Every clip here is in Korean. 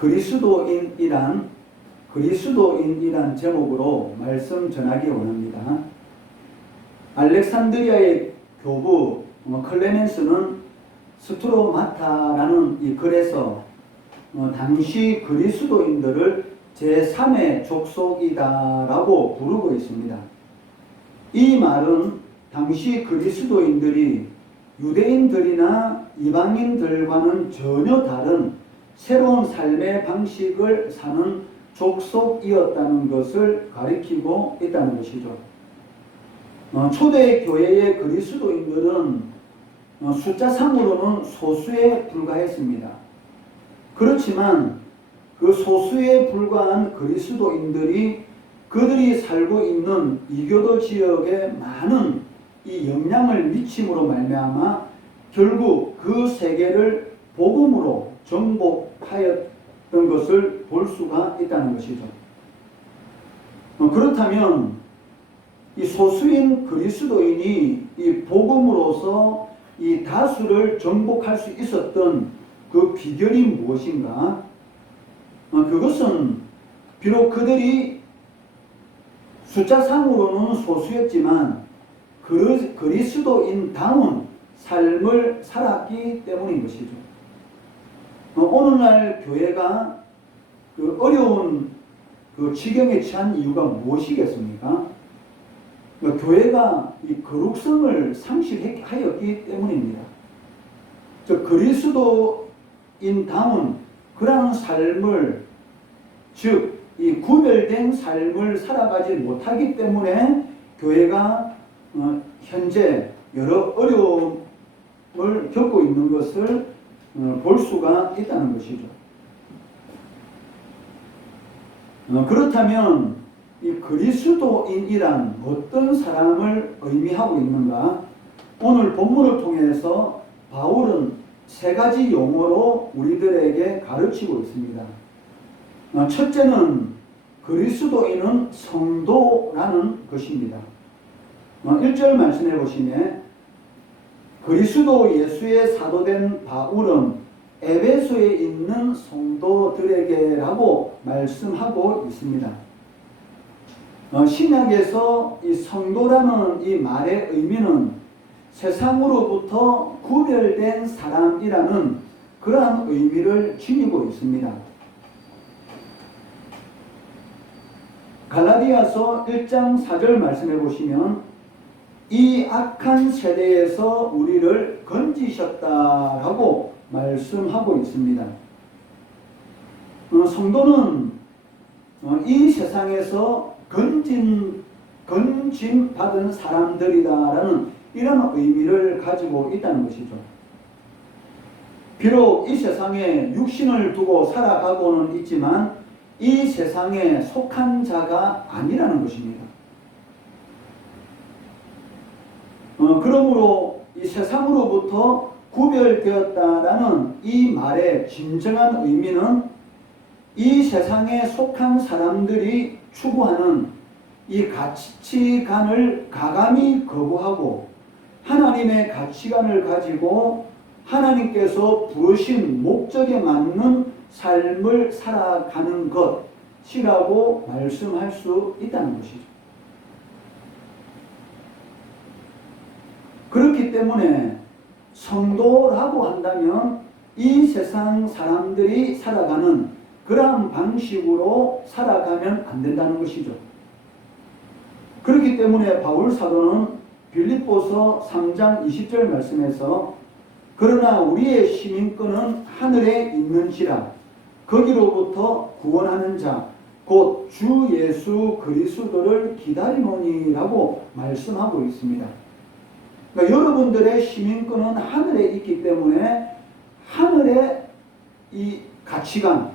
그리스도인이란 제목으로 말씀 전하기 원합니다. 알렉산드리아의 교부 클레멘스는 스트로마타라는 이 글에서 당시 그리스도인들을 제3의 족속이다라고 부르고 있습니다. 이 말은 당시 그리스도인들이 유대인들이나 이방인들과는 전혀 다른 새로운 삶의 방식을 사는 족속이었다는 것을 가리키고 있다는 것이죠. 초대 교회의 그리스도인들은 숫자상으로는 소수에 불과했습니다. 그렇지만 그 소수에 불과한 그리스도인들이 그들이 살고 있는 이교도 지역에 많은 이 영향을 미침으로 말미암아 결국 그 세계를 복음으로 정복하였던 것을 볼 수가 있다는 것이죠. 그렇다면 이 소수인 그리스도인이 이 복음으로서 이 다수를 정복할 수 있었던 그 비결이 무엇인가? 그것은 비록 그들이 숫자상으로는 소수였지만 그리스도인다운 삶을 살았기 때문인 것이죠. 오늘날 교회가 그 어려운 그 지경에 처한 이유가 무엇이겠습니까? 교회가 이 거룩성을 상실하였기 때문입니다. 그리스도인다운 그러한 삶을, 즉 이 구별된 삶을 살아가지 못하기 때문에 교회가 현재 여러 어려움을 겪고 있는 것을 볼 수가 있다는 것이죠. 그렇다면 이 그리스도인이란 어떤 사람을 의미하고 있는가? 오늘 본문을 통해서 바울은 세 가지 용어로 우리들에게 가르치고 있습니다. 첫째는 그리스도인은 성도라는 것입니다. 1절 말씀해 보시면 그리스도 예수의 사도된 바울은 에베소에 있는 성도들에게라고 말씀하고 있습니다. 신약에서 이 성도라는 이 말의 의미는 세상으로부터 구별된 사람이라는 그러한 의미를 지니고 있습니다. 갈라디아서 1장 4절 말씀해 보시면 이 악한 세대에서 우리를 건지셨다라고 말씀하고 있습니다. 성도는 이 세상에서 건짐받은 사람들이다라는 이런 의미를 가지고 있다는 것이죠. 비록 이 세상에 육신을 두고 살아가고는 있지만 이 세상에 속한 자가 아니라는 것입니다. 그러므로 이 세상으로부터 구별되었다라는 이 말의 진정한 의미는 이 세상에 속한 사람들이 추구하는 이 가치관을 가감히 거부하고 하나님의 가치관을 가지고 하나님께서 부르신 목적에 맞는 삶을 살아가는 것이라고 말씀할 수 있다는 것이죠. 그렇기 때문에 성도라고 한다면 이 세상 사람들이 살아가는 그러한 방식으로 살아가면 안 된다는 것이죠. 그렇기 때문에 바울 사도는 빌립보서 3장 20절 말씀에서 그러나 우리의 시민권은 하늘에 있는지라 거기로부터 구원하는 자 곧 주 예수 그리스도를 기다리노니라고 말씀하고 있습니다. 그러니까 여러분들의 시민권은 하늘에 있기 때문에 하늘의 이 가치관,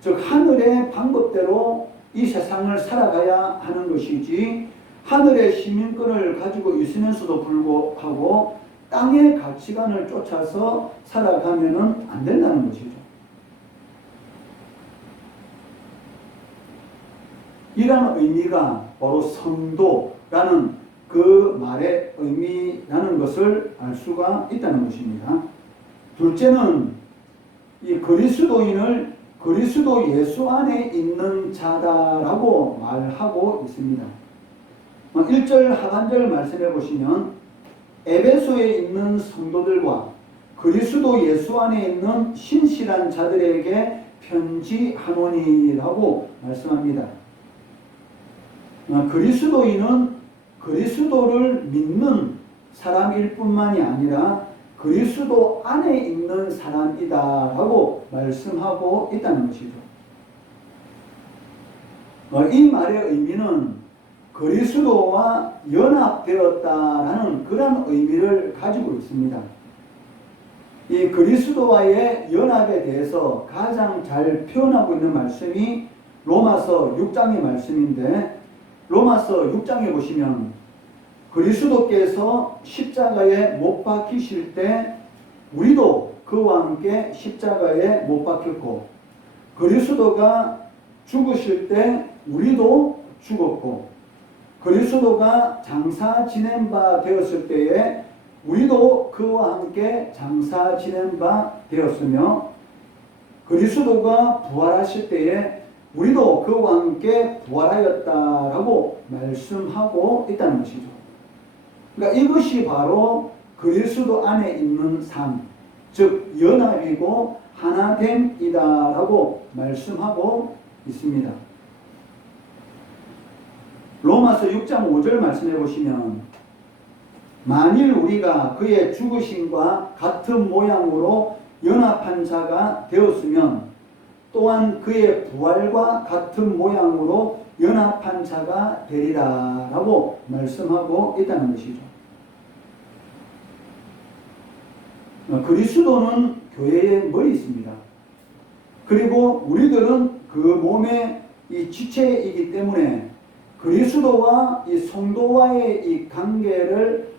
즉 하늘의 방법대로 이 세상을 살아가야 하는 것이지 하늘의 시민권을 가지고 있으면서도 불구하고 땅의 가치관을 쫓아서 살아가면은 안 된다는 것이죠. 이런 의미가 바로 성도라는 그 말의 의미라는 것을 알 수가 있다는 것입니다. 둘째는 이 그리스도인을 그리스도 예수 안에 있는 자다라고 말하고 있습니다. 1절 하반절 말씀해 보시면 에베소에 있는 성도들과 그리스도 예수 안에 있는 신실한 자들에게 편지하노니라고 말씀합니다. 그리스도인은 그리스도를 믿는 사람일 뿐만이 아니라 그리스도 안에 있는 사람이다라고 말씀하고 있다는 것이죠. 이 말의 의미는 그리스도와 연합되었다라는 그런 의미를 가지고 있습니다. 이 그리스도와의 연합에 대해서 가장 잘 표현하고 있는 말씀이 로마서 6장의 말씀인데, 로마서 6장에 보시면 그리스도께서 십자가에 못 박히실 때 우리도 그와 함께 십자가에 못 박혔고, 그리스도가 죽으실 때 우리도 죽었고, 그리스도가 장사 지낸 바 되었을 때에 우리도 그와 함께 장사 지낸 바 되었으며, 그리스도가 부활하실 때에 우리도 그와 함께 부활하였다라고 말씀하고 있다는 것이죠. 그러니까 이것이 바로 그리스도 안에 있는 삶, 즉 연합이고 하나됨이다라고 말씀하고 있습니다. 로마서 6장 5절 말씀해 보시면 만일 우리가 그의 죽으심과 같은 모양으로 연합한 자가 되었으면 또한 그의 부활과 같은 모양으로 연합한 자가 되리라 라고 말씀하고 있다는 것이죠. 그리스도는 교회의 머리이십니다. 그리고 우리들은 그 몸의 이 지체이기 때문에 그리스도와 이 성도와의 이 관계를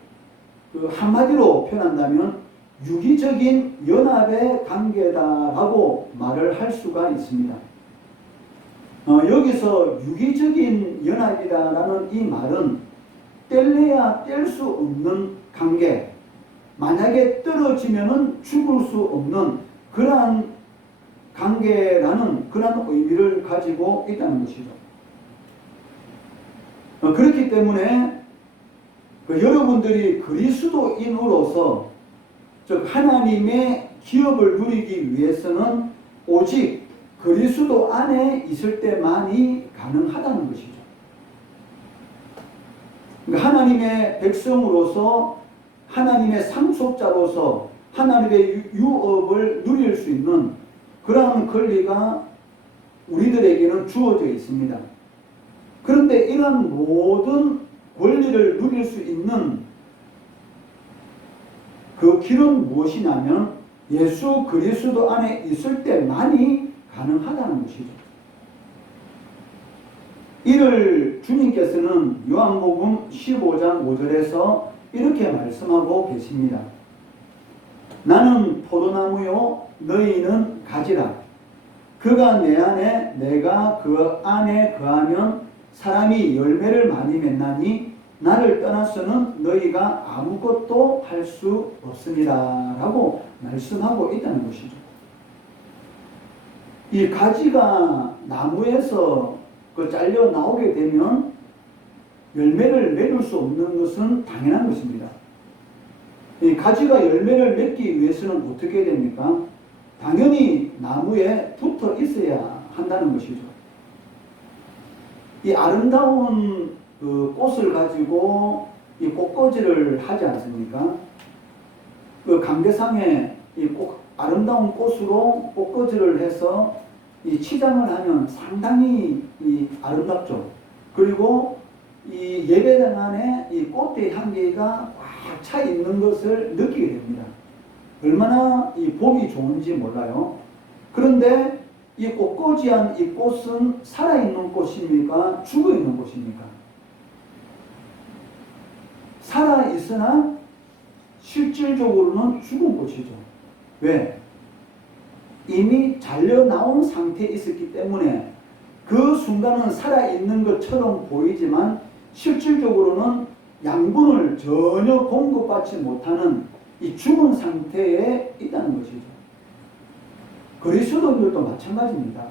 한마디로 표현한다면 유기적인 연합의 관계다라고 말을 할 수가 있습니다. 여기서 유기적인 연합이다라는 이 말은 뗄래야 뗄 수 없는 관계, 만약에 떨어지면은 죽을 수 없는 그러한 관계라는 그러한 의미를 가지고 있다는 것이죠. 그렇기 때문에 여러분들이 그리스도인으로서 즉 하나님의 기업을 누리기 위해서는 오직 그리스도 안에 있을 때만이 가능하다는 것이죠. 그러니까 하나님의 백성으로서 하나님의 상속자로서 하나님의 유업을 누릴 수 있는 그러한 권리가 우리들에게는 주어져 있습니다. 그런데 이러한 모든 권리를 누릴 수 있는 그 길은 무엇이냐면 예수 그리스도 안에 있을 때만이 가능하다는 것이죠. 이를 주님께서는 요한복음 15장 5절에서 이렇게 말씀하고 계십니다. 나는 포도나무요 너희는 가지라. 그가 내 안에 내가 그 안에 거하면 사람이 열매를 많이 맺나니 나를 떠나서는 너희가 아무것도 할 수 없습니다 라고 말씀하고 있다는 것이죠. 이 가지가 나무에서 잘려 나오게 되면 열매를 맺을 수 없는 것은 당연한 것입니다. 이 가지가 열매를 맺기 위해서는 어떻게 됩니까? 당연히 나무에 붙어 있어야 한다는 것이죠. 이 아름다운 그 꽃을 가지고 이 꽃꽂이를 하지 않습니까? 그 강대상에 이 아름다운 꽃으로 꽃꽂이를 해서 이 치장을 하면 상당히 이 아름답죠. 그리고 이 예배당 안에 이 꽃의 향기가 꽉 차 있는 것을 느끼게 됩니다. 얼마나 이 복이 좋은지 몰라요. 그런데 이 꽃꽂이한 이 꽃은 살아있는 꽃입니까? 죽어있는 꽃입니까? 살아있으나 실질적으로는 죽은 꽃이죠. 왜? 이미 잘려 나온 상태에 있었기 때문에 그 순간은 살아있는 것처럼 보이지만 실질적으로는 양분을 전혀 공급받지 못하는 이 죽은 상태에 있다는 것이죠. 그리스도인들도 마찬가지입니다.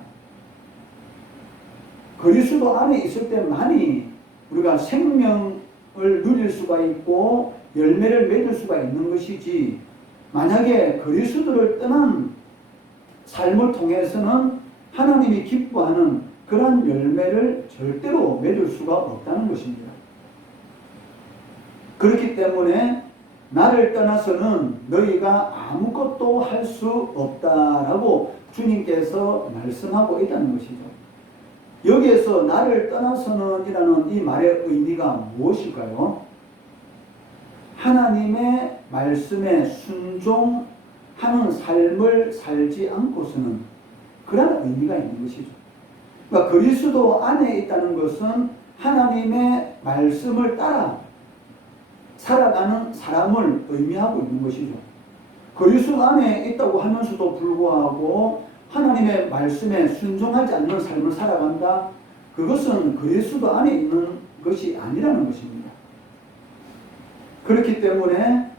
그리스도 안에 있을 때만이 우리가 생명을 누릴 수가 있고 열매를 맺을 수가 있는 것이지, 만약에 그리스도를 떠난 삶을 통해서는 하나님이 기뻐하는 그런 열매를 절대로 맺을 수가 없다는 것입니다. 그렇기 때문에 나를 떠나서는 너희가 아무것도 할 수 없다라고 주님께서 말씀하고 있다는 것이죠. 여기에서 나를 떠나서는 이라는 이 말의 의미가 무엇일까요? 하나님의 말씀에 순종하는 삶을 살지 않고서는 그런 의미가 있는 것이죠. 그러니까 그리스도 안에 있다는 것은 하나님의 말씀을 따라 살아가는 사람을 의미하고 있는 것이죠. 그리스도 안에 있다고 하면서도 불구하고 하나님의 말씀에 순종하지 않는 삶을 살아간다? 그것은 그리스도 안에 있는 것이 아니라는 것입니다. 그렇기 때문에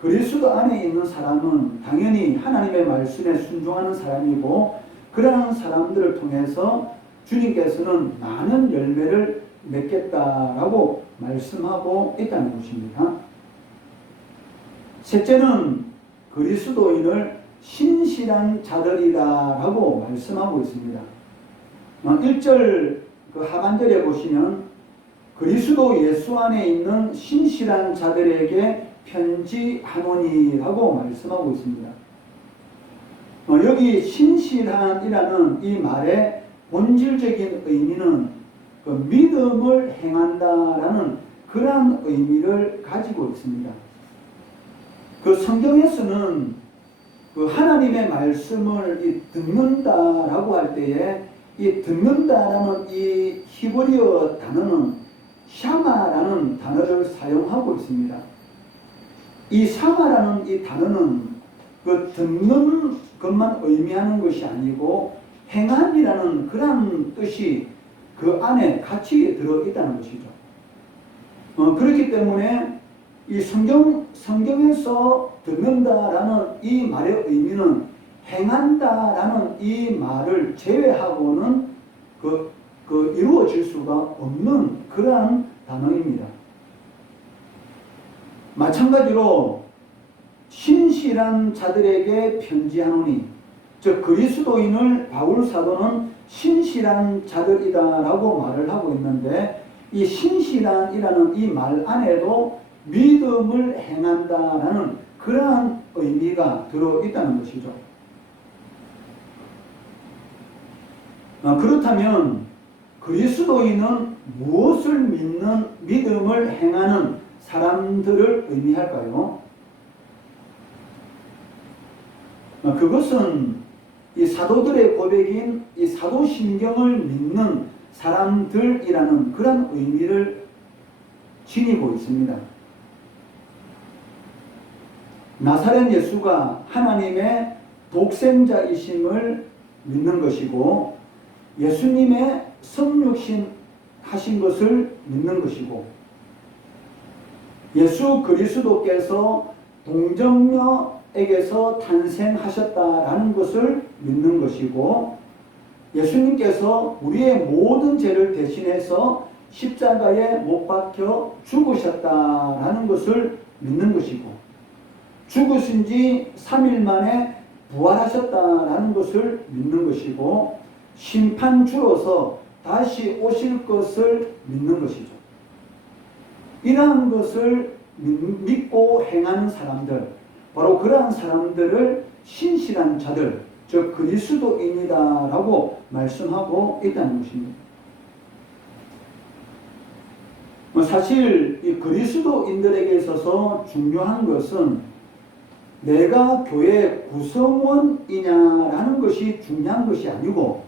그리스도 안에 있는 사람은 당연히 하나님의 말씀에 순종하는 사람이고, 그러한 사람들을 통해서 주님께서는 많은 열매를 맺겠다라고 말씀하고 있다는 것입니다. 셋째는 그리스도인을 신실한 자들이라고 말씀하고 있습니다. 1절 그 하반절에 보시면 그리스도 예수 안에 있는 신실한 자들에게 편지하노니라고 말씀하고 있습니다. 여기 신실한이라는 이 말의 본질적인 의미는 그 믿음을 행한다라는 그러한 의미를 가지고 있습니다. 그 성경에서는 그 하나님의 말씀을 듣는다라고 할 때에 이 듣는다라는 이 히브리어 단어는 샤마라는 단어를 사용하고 있습니다. 이 샤마라는 이 단어는 그 듣는 것만 의미하는 것이 아니고 행함이라는 그런 뜻이 그 안에 같이 들어있다는 것이죠. 그렇기 때문에 이 성경에서 듣는다라는 이 말의 의미는 행한다라는 이 말을 제외하고는 이루어질 수가 없는 그러한 단어입니다. 마찬가지로 신실한 자들에게 편지하노니, 즉 그리스도인을 바울 사도는 신실한 자들이다라고 말을 하고 있는데, 이 신실한이라는 이 말 안에도 믿음을 행한다라는 그러한 의미가 들어있다는 것이죠. 그렇다면 그리스도인은 무엇을 믿는 믿음을 행하는 사람들을 의미할까요? 그것은 이 사도들의 고백인 이 사도신경을 믿는 사람들이라는 그런 의미를 지니고 있습니다. 나사렛 예수가 하나님의 독생자이심을 믿는 것이고, 예수님의 성육신 하신 것을 믿는 것이고, 예수 그리스도께서 동정녀에게서 탄생하셨다라는 것을 믿는 것이고, 예수님께서 우리의 모든 죄를 대신해서 십자가에 못 박혀 죽으셨다라는 것을 믿는 것이고, 죽으신 지 3일 만에 부활하셨다라는 것을 믿는 것이고, 심판주로서 다시 오실 것을 믿는 것이죠. 이러한 것을 믿고 행하는 사람들, 바로 그러한 사람들을 신실한 자들, 즉 그리스도인이다라고 말씀하고 있다는 것입니다. 사실 이 그리스도인들에게 있어서 중요한 것은 내가 교회 구성원이냐라는 것이 중요한 것이 아니고,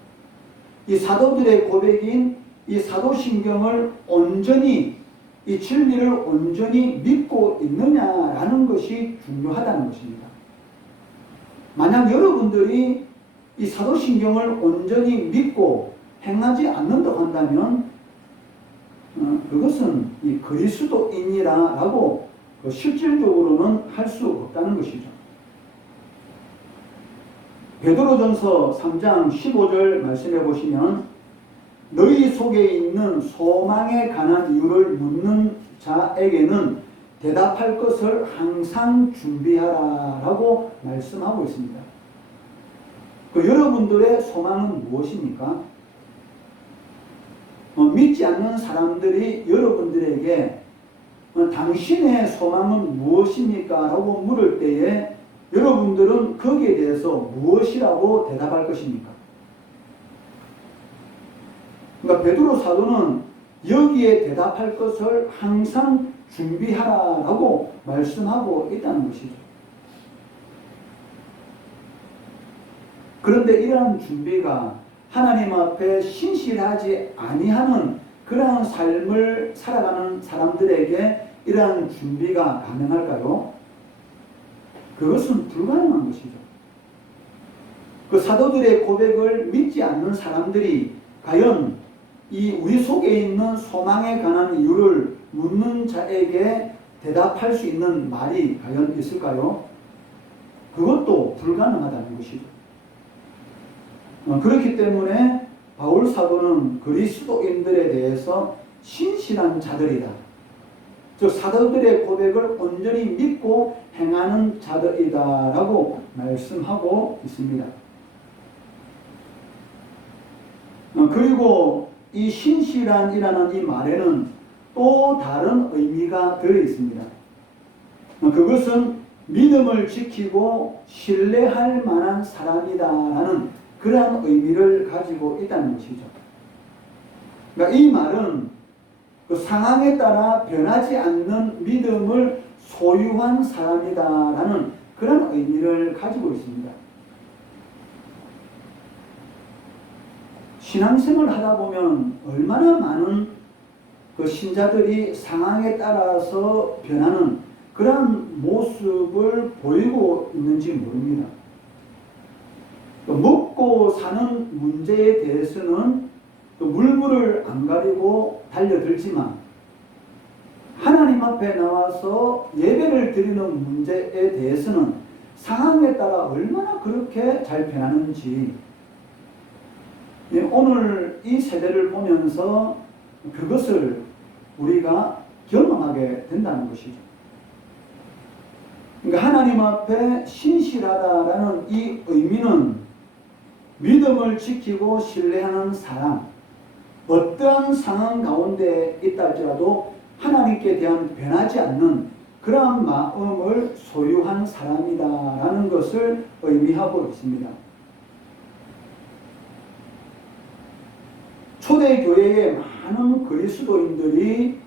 이 사도들의 고백인 이 사도신경을 온전히, 이 진리를 온전히 믿고 있느냐라는 것이 중요하다는 것입니다. 만약 여러분들이 이 사도신경을 온전히 믿고 행하지 않는다고 한다면 그것은 이 그리스도인이라고 실질적으로는 할 수 없다는 것이죠. 베드로전서 3장 15절 말씀해 보시면 너희 속에 있는 소망에 관한 이유를 묻는 자에게는 대답할 것을 항상 준비하라라고 말씀하고 있습니다. 여러분들의 소망은 무엇입니까? 믿지 않는 사람들이 여러분들에게 당신의 소망은 무엇입니까? 라고 물을 때에 여러분들은 거기에 대해서 무엇이라고 대답할 것입니까? 그러니까 베드로 사도는 여기에 대답할 것을 항상 준비하라라고 말씀하고 있다는 것이죠. 그런데 이러한 준비가 하나님 앞에 신실하지 아니하는 그러한 삶을 살아가는 사람들에게 이러한 준비가 가능할까요? 그것은 불가능한 것이죠. 그 사도들의 고백을 믿지 않는 사람들이 과연 이 우리 속에 있는 소망에 관한 이유를 묻는 자에게 대답할 수 있는 말이 과연 있을까요? 그것도 불가능하다는 것이죠. 그렇기 때문에 바울 사도는 그리스도인들에 대해서 신실한 자들이다. 즉 사도들의 고백을 온전히 믿고 행하는 자들이다라고 말씀하고 있습니다. 그리고 이 신실한이라는 이 말에는 또 다른 의미가 들어 있습니다. 그것은 믿음을 지키고 신뢰할 만한 사람이다라는 그러한 의미를 가지고 있다는 것이죠. 그러니까 이 말은 그 상황에 따라 변하지 않는 믿음을 소유한 사람이다라는 그런 의미를 가지고 있습니다. 신앙생활을 하다 보면 얼마나 많은 그 신자들이 상황에 따라서 변하는 그런 모습을 보이고 있는지 모릅니다. 먹고 사는 문제에 대해서는 물불을 안 가리고 달려들지만 하나님 앞에 나와서 예배를 드리는 문제에 대해서는 상황에 따라 얼마나 그렇게 잘 변하는지 오늘 이 세대를 보면서 그것을 우리가 경험하게 된다는 것이죠. 그러니까 하나님 앞에 신실하다라는 이 의미는 믿음을 지키고 신뢰하는 사람, 어떠한 상황 가운데 있다 할지라도 하나님께 대한 변하지 않는 그러한 마음을 소유한 사람이다라는 것을 의미하고 있습니다. 초대교회의 많은 그리스도인들이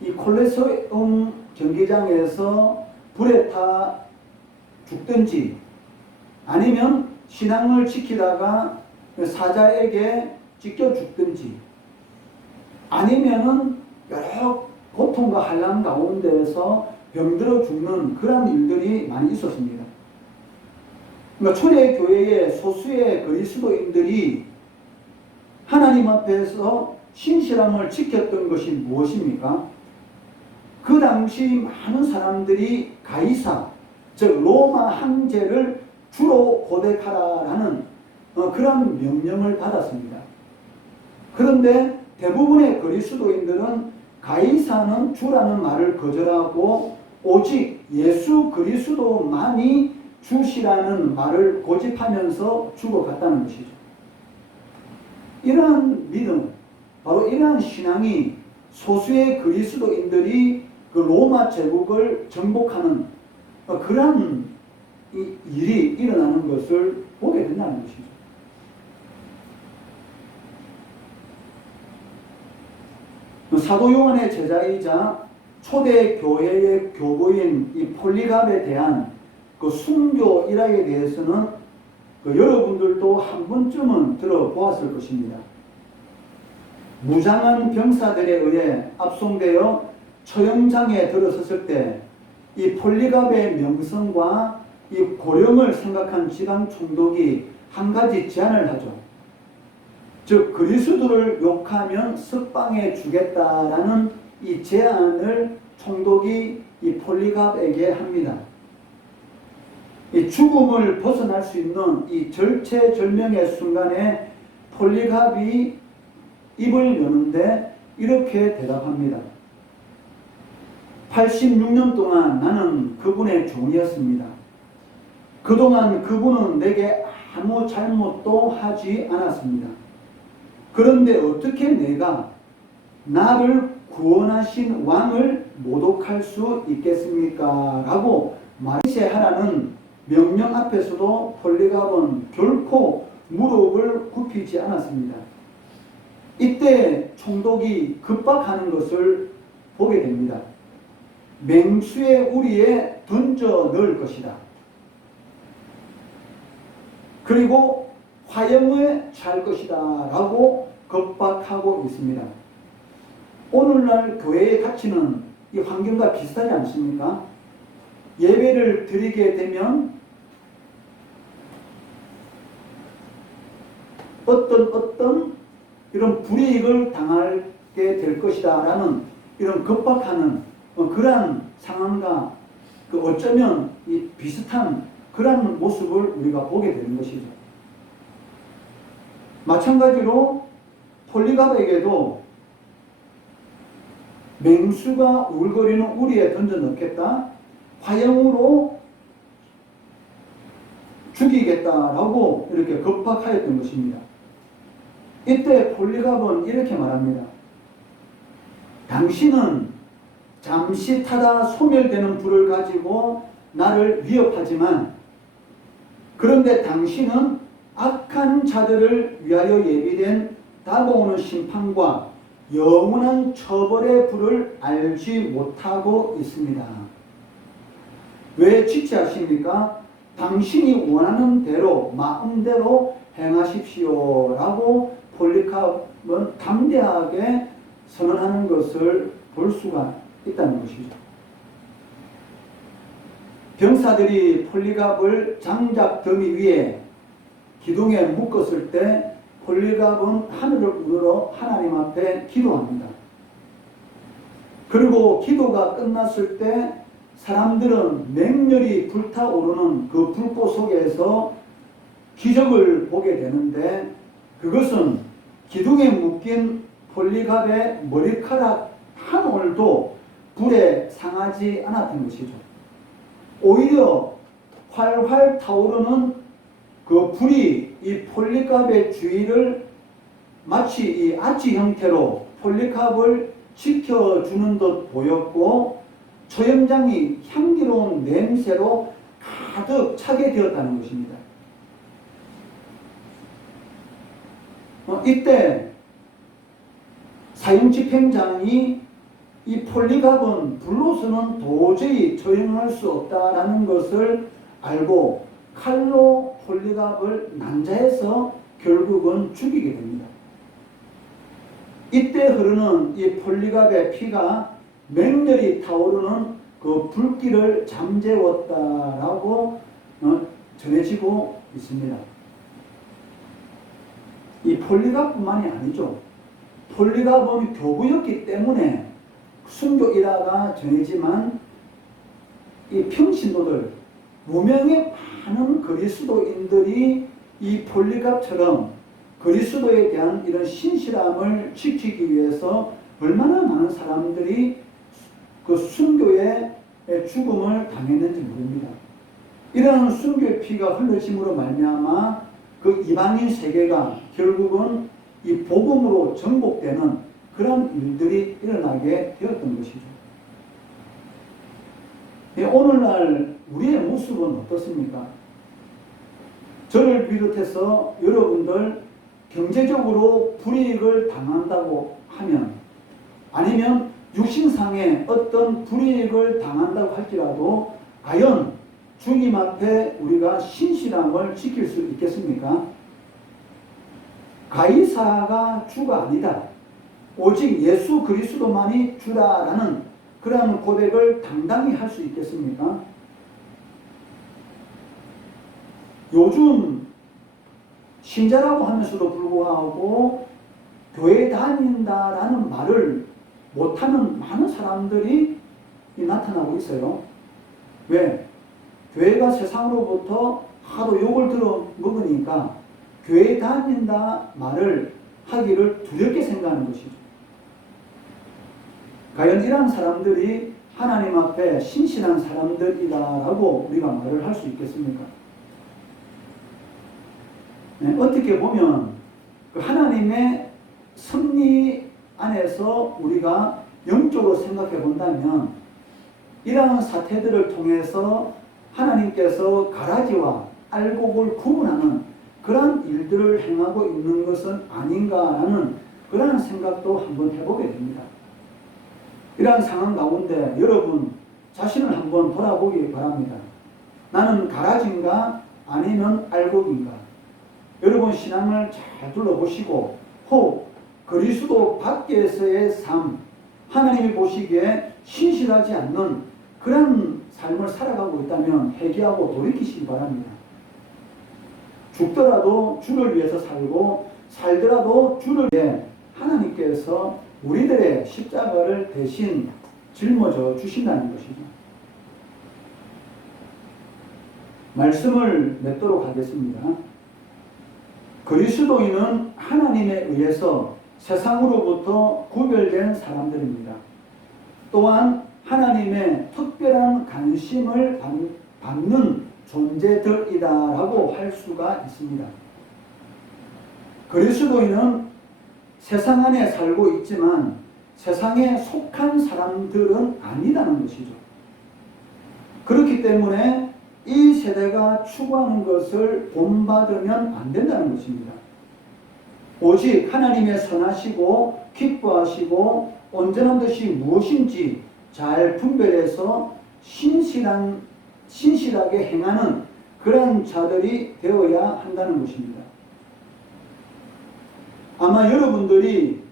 이 콜로세움 경기장에서 불에 타 죽든지 아니면 신앙을 지키다가 사자에게 찢겨 죽든지 아니면은 여러 고통과 환난 가운데서 병들어 죽는 그런 일들이 많이 있었습니다. 그러니까 초대교회의 소수의 그리스도인들이 하나님 앞에서 신실함을 지켰던 것이 무엇입니까? 그 당시 많은 사람들이 가이사, 즉 로마 황제를 주로 고백하라라는 그런 명령을 받았습니다. 그런데 대부분의 그리스도인들은 가이사는 주라는 말을 거절하고 오직 예수 그리스도만이 주시라는 말을 고집하면서 죽어갔다는 것이죠. 이러한 믿음, 바로 이러한 신앙이 소수의 그리스도인들이 그 로마 제국을 정복하는 그러한 일이 일어나는 것을 보게 된다는 것이죠. 사도 요한의 제자이자 초대 교회의 교부인 이 폴리갑에 대한 그 순교 일학에 대해서는 여러분들도 한 번쯤은 들어보았을 것입니다. 무장한 병사들에 의해 압송되어 처형장에 들어섰을 때 이 폴리갑의 명성과 이 고령을 생각한 지방 총독이 한 가지 제안을 하죠. 즉 그리스도를 욕하면 석방해 주겠다라는 이 제안을 총독이 이 폴리갑에게 합니다. 이 죽음을 벗어날 수 있는 이 절체절명의 순간에 폴리갑이 입을 여는데 이렇게 대답합니다. 86년 동안 나는 그분의 종이었습니다. 그동안 그분은 내게 아무 잘못도 하지 않았습니다. 그런데 어떻게 내가 나를 구원하신 왕을 모독할 수 있겠습니까? 라고 말하라는 명령 앞에서도 폴리갑은 결코 무릎을 굽히지 않았습니다. 이때 총독이 급박하는 것을 보게 됩니다. 맹수의 우리에 던져 넣을 것이다. 그리고 화형에 찰 것이다 라고 겁박하고 있습니다. 오늘날 교회의 가치는 이 환경과 비슷하지 않습니까? 예배를 드리게 되면 어떤 이런 불이익을 당하게 될 것이다 라는 이런 겁박하는 그러한 상황과 어쩌면 이 비슷한 그러한 모습을 우리가 보게 되는 것이죠. 마찬가지로 폴리갑에게도 맹수가 울거리는 우리에 던져 넣겠다, 화형으로 죽이겠다라고 이렇게 겁박하였던 것입니다. 이때 폴리갑은 이렇게 말합니다. 당신은 잠시 타다 소멸되는 불을 가지고 나를 위협하지만 그런데 당신은 악한 자들을 위하여 예비된 다가오는 심판과 영원한 처벌의 불을 알지 못하고 있습니다. 왜 지체하십니까? 당신이 원하는 대로 마음대로 행하십시오 라고 폴리갑은 담대하게 선언하는 것을 볼 수가 있다는 것이죠. 병사들이 폴리갑을 장작 더미 위에 기둥에 묶었을 때 폴리갑은 하늘을 우러러 하나님 앞에 기도합니다. 그리고 기도가 끝났을 때 사람들은 맹렬히 불타오르는 그 불꽃 속에서 기적을 보게 되는데 그것은 기둥에 묶인 폴리갑의 머리카락 한 올도 불에 상하지 않았던 것이죠. 오히려 활활 타오르는 그 불이 이 폴리갑의 주위를 마치 이 아치 형태로 폴리갑을 지켜주는 듯 보였고 초연장이 향기로운 냄새로 가득 차게 되었다는 것입니다. 이때 사형집행장이 이 폴리갑은 불로서는 도저히 처형할 수 없다라는 것을 알고 칼로 폴리갑을 난자해서 결국은 죽이게 됩니다. 이때 흐르는 이 폴리갑의 피가 맹렬히 타오르는 그 불길을 잠재웠다라고 전해지고 있습니다. 이 폴리갑뿐만이 아니죠. 폴리갑은 교부였기 때문에 순교 일화가 전해지만 이 평신도들, 무명의 많은 그리스도인들이 이 폴리갑처럼 그리스도에 대한 이런 신실함을 지키기 위해서 얼마나 많은 사람들이 그 순교의 죽음을 당했는지 모릅니다. 이러한 순교의 피가 흘러짐으로 말미암아 그 이방인 세계가 결국은 이 복음으로 정복되는 그런 일들이 일어나게 되었던 것이죠. 오늘날 우리의 모습은 어떻습니까? 저를 비롯해서 여러분들 경제적으로 불이익을 당한다고 하면 아니면 육신상의 어떤 불이익을 당한다고 할지라도 과연 주님 앞에 우리가 신실함을 지킬 수 있겠습니까? 가이사가 주가 아니다. 오직 예수 그리스도만이 주다라는 그러한 고백을 당당히 할 수 있겠습니까? 요즘 신자라고 하면서도 불구하고 교회 다닌다라는 말을 못하는 많은 사람들이 나타나고 있어요. 왜? 교회가 세상으로부터 하도 욕을 들어 먹으니까 교회 다닌다 말을 하기를 두렵게 생각하는 것이죠. 과연 이러한 사람들이 하나님 앞에 신실한 사람들이다라고 우리가 말을 할 수 있겠습니까? 네, 어떻게 보면 그 하나님의 섭리 안에서 우리가 영적으로 생각해 본다면 이러한 사태들을 통해서 하나님께서 가라지와 알곡을 구분하는 그러한 일들을 행하고 있는 것은 아닌가라는 그러한 생각도 한번 해보게 됩니다. 이러한 상황 가운데 여러분 자신을 한번 돌아보기 바랍니다. 나는 가라지인가 아니면 알곡인가? 여러분 신앙을 잘 둘러보시고 혹 그리스도 밖에서의 삶, 하나님이 보시기에 신실하지 않는 그런 삶을 살아가고 있다면 회개하고 돌이키시기 바랍니다. 죽더라도 주를 위해서 살고 살더라도 주를 위해 하나님께서 우리들의 십자가를 대신 짊어져 주신다는 것이죠. 말씀을 맺도록 하겠습니다. 그리스도인은 하나님에 의해서 세상으로부터 구별된 사람들입니다. 또한 하나님의 특별한 관심을 받는 존재들이다라고 할 수가 있습니다. 그리스도인은 세상 안에 살고 있지만 세상에 속한 사람들은 아니다는 것이죠. 그렇기 때문에 이 세대가 추구하는 것을 본받으면 안 된다는 것입니다. 오직 하나님의 선하시고 기뻐하시고 온전한 것이 무엇인지 잘 분별해서 신실하게 행하는 그런 자들이 되어야 한다는 것입니다. 아마 여러분들이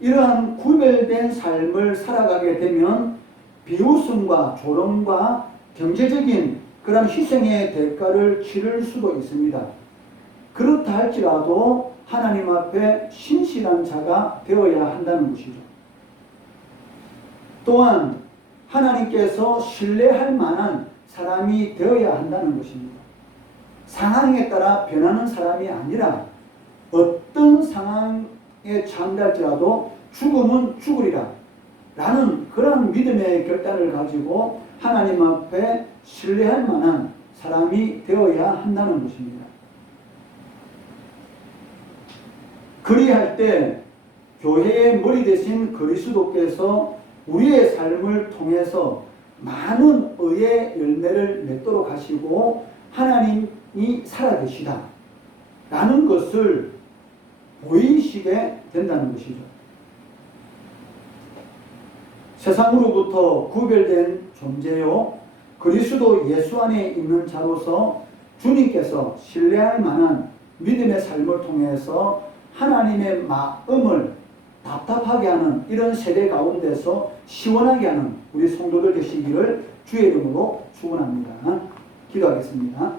이러한 구별된 삶을 살아가게 되면 비웃음과 조롱과 경제적인 그런 희생의 대가를 치를 수도 있습니다. 그렇다 할지라도 하나님 앞에 신실한 자가 되어야 한다는 것이죠. 또한 하나님께서 신뢰할 만한 사람이 되어야 한다는 것입니다. 상황에 따라 변하는 사람이 아니라 어떤 상황에 처한달지라도 죽음은 죽으리라 라는 그런 믿음의 결단을 가지고 하나님 앞에 신뢰할 만한 사람이 되어야 한다는 것입니다. 그리할 때 교회의 머리 대신 그리스도께서 우리의 삶을 통해서 많은 의의 열매를 맺도록 하시고 하나님이 살아계시다 라는 것을 보이시게 된다는 것이죠. 세상으로부터 구별된 존재요 그리스도 예수 안에 있는 자로서 주님께서 신뢰할 만한 믿음의 삶을 통해서 하나님의 마음을 답답하게 하는 이런 세대 가운데서 시원하게 하는 우리 성도들 되시기를 주의 이름으로 축원합니다. 기도하겠습니다.